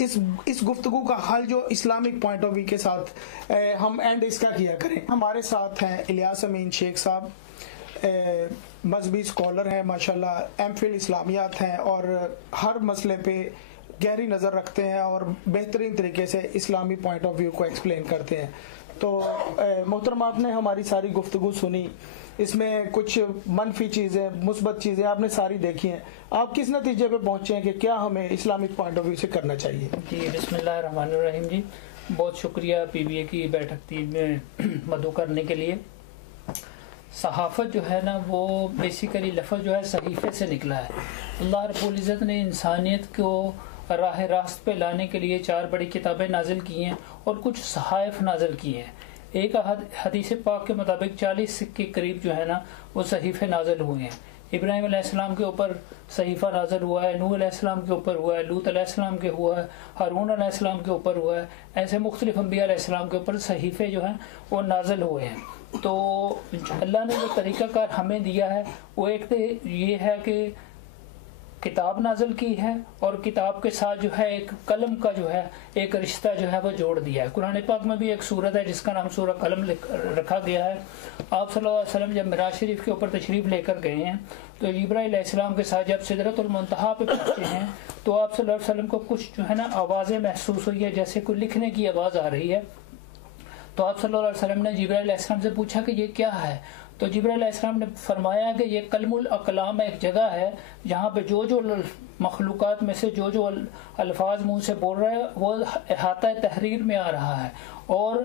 اس گفتگو کا حل جو اسلامک پوائنٹ آف ویو کے ساتھ ہم اینڈ اس کا کیا کریں. ہمارے ساتھ ہیں الیاس امین شیخ صاحب, مذہبی اسکالر ہیں ماشاءاللہ, ایم فل اسلامیات ہیں اور ہر مسئلے پہ گہری نظر رکھتے ہیں اور بہترین طریقے سے اسلامی پوائنٹ آف ویو کو ایکسپلین کرتے ہیں. تو محترم آپ نے ہماری ساری گفتگو سنی, اس میں کچھ منفی چیزیں مثبت چیزیں آپ نے ساری دیکھی ہیں, آپ کس نتیجے پہ پہنچے ہیں کہ کیا ہمیں اسلامک پوائنٹ آف ویو سے کرنا چاہیے؟ جی بسم اللہ الرحمن الرحیم. جی بہت شکریہ پی بی اے کی بیٹھک تین میں مدعو کرنے کے لیے. صحافت جو ہے نا وہ بیسیکلی لفظ جو ہے صحیفے سے نکلا ہے. اللہ رب العزت نے انسانیت کو راہ راست پہ لانے کے لیے 4 بڑی کتابیں نازل کی ہیں اور کچھ صحائف نازل کی ہیں. ایک حدیث پاک کے مطابق 40 کے قریب جو ہے نا وہ صحیفے نازل ہوئے ہیں. ابراہیم علیہ السلام کے اوپر صحیفہ نازل ہوا ہے, نوح علیہ السلام کے اوپر ہوا ہے, لوط علیہ السلام کے ہوا ہے, ہارون علیہ السلام کے اوپر ہوا ہے. ایسے مختلف انبیاء علیہ السلام کے اوپر صحیفے جو ہیں وہ نازل ہوئے ہیں. تو اللہ نے جو طریقہ کار ہمیں دیا ہے وہ ایک تو یہ ہے کہ کتاب نازل کی ہے اور کتاب کے ساتھ جو ہے ایک قلم کا جو ہے ایک رشتہ جو ہے وہ جوڑ دیا ہے. قرآن پاک میں بھی ایک سورت ہے جس کا نام سورہ قلم رکھا گیا ہے. آپ صلی اللہ علیہ وسلم جب معراج شریف کے اوپر تشریف لے کر گئے ہیں تو جبرائیل علیہ السلام کے ساتھ جب سدرۃ المنتہا پہ پہنچے ہیں تو آپ صلی اللہ علیہ وسلم کو کچھ جو ہے نا آوازیں محسوس ہوئی ہے, جیسے کوئی لکھنے کی آواز آ رہی ہے. تو آپ صلی اللہ علیہ وسلم نے جبرائیل علیہ السلام سے پوچھا کہ یہ کیا ہے. تو جبرائیل علیہ السلام نے فرمایا کہ یہ کلم الاقلام ایک جگہ ہے جہاں پہ جو مخلوقات میں سے جو الفاظ منہ سے بول رہا ہے وہ احاطہ تحریر میں آ رہا ہے, اور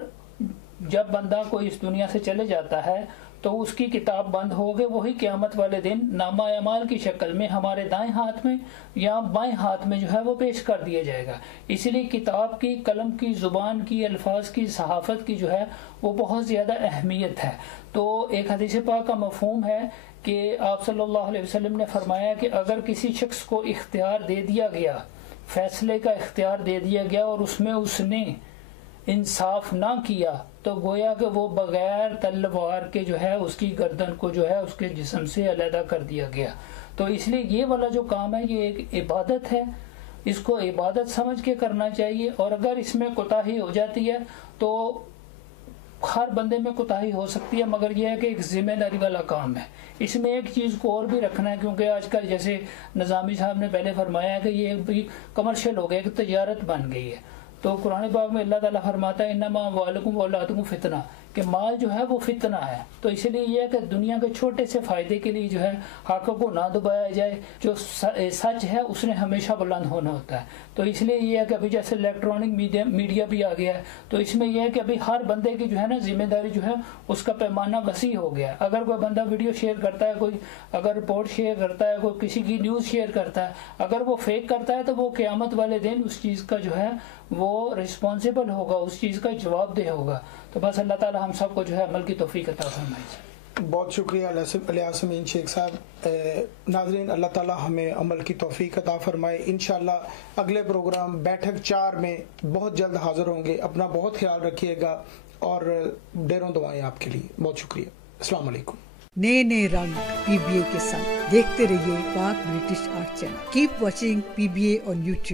جب بندہ کوئی اس دنیا سے چلے جاتا ہے تو اس کی کتاب بند ہوگی, وہی قیامت والے دن نامہ اعمال کی شکل میں ہمارے دائیں ہاتھ میں یا بائیں ہاتھ میں جو ہے وہ پیش کر دیا جائے گا. اسی لیے کتاب کی, قلم کی, زبان کی, الفاظ کی, صحافت کی جو ہے وہ بہت زیادہ اہمیت ہے. تو ایک حدیث پاک کا مفہوم ہے کہ آپ صلی اللہ علیہ وسلم نے فرمایا کہ اگر کسی شخص کو اختیار دے دیا گیا, فیصلے کا اختیار دے دیا گیا اور اس میں اس نے انصاف نہ کیا تو گویا کہ وہ بغیر تلوار کے جو ہے اس کی گردن کو جو ہے اس کے جسم سے علیحدہ کر دیا گیا. تو اس لیے یہ والا جو کام ہے یہ ایک عبادت ہے, اس کو عبادت سمجھ کے کرنا چاہیے. اور اگر اس میں کوتاہی ہو جاتی ہے تو ہر بندے میں کوتاہی ہو سکتی ہے, مگر یہ ہے کہ ایک ذمہ داری والا کام ہے. اس میں ایک چیز کو اور بھی رکھنا ہے, کیونکہ آج کل جیسے نظامی صاحب نے پہلے فرمایا کہ یہ بھی کمرشل ہو گیا, ایک تجارت بن گئی ہے. تو قرآن پاک میں اللہ تعالیٰ فرماتا ہے انما اموالکم واولادکم فتنہ, کہ مال جو ہے وہ فتنہ ہے. تو اسی لیے یہ ہے کہ دنیا کے چھوٹے سے فائدے کے لیے جو ہے حق کو نہ دبایا جائے, جو سچ ہے اس نے ہمیشہ بلند ہونا ہوتا ہے. تو اس لیے یہ ہے کہ ابھی جیسے الیکٹرانک میڈیا بھی آ گیا ہے, تو اس میں یہ ہے کہ ابھی ہر بندے کی جو ہے نا ذمہ داری جو ہے اس کا پیمانہ وسیع ہو گیا ہے. اگر کوئی بندہ ویڈیو شیئر کرتا ہے, کوئی اگر رپورٹ شیئر کرتا ہے, کوئی کسی کی نیوز شیئر کرتا ہے, اگر وہ فیک کرتا ہے تو وہ قیامت والے دن اس چیز کا جو ہے وہ رسپانسیبل ہوگا, اس چیز کا جواب دہ ہوگا. تو بس اللہ تعالی ہم سب کو جو ہے عمل کی توفیق عطا فرمائے. بہت شکریہ الیاس امین شیخ صاحب. ناظرین اللہ تعالی ہمیں عمل کی توفیق عطا فرمائے. انشاءاللہ اگلے پروگرام بیٹھک 4 میں بہت جلد حاضر ہوں گے. اپنا بہت خیال رکھیے گا اور ڈھیروں دعائیں آپ کے لیے. بہت شکریہ. السلام علیکم. نئے رنگ پی بی اے کے ساتھ دیکھتے رہیے پاک British art channel. Keep watching PBA on YouTube.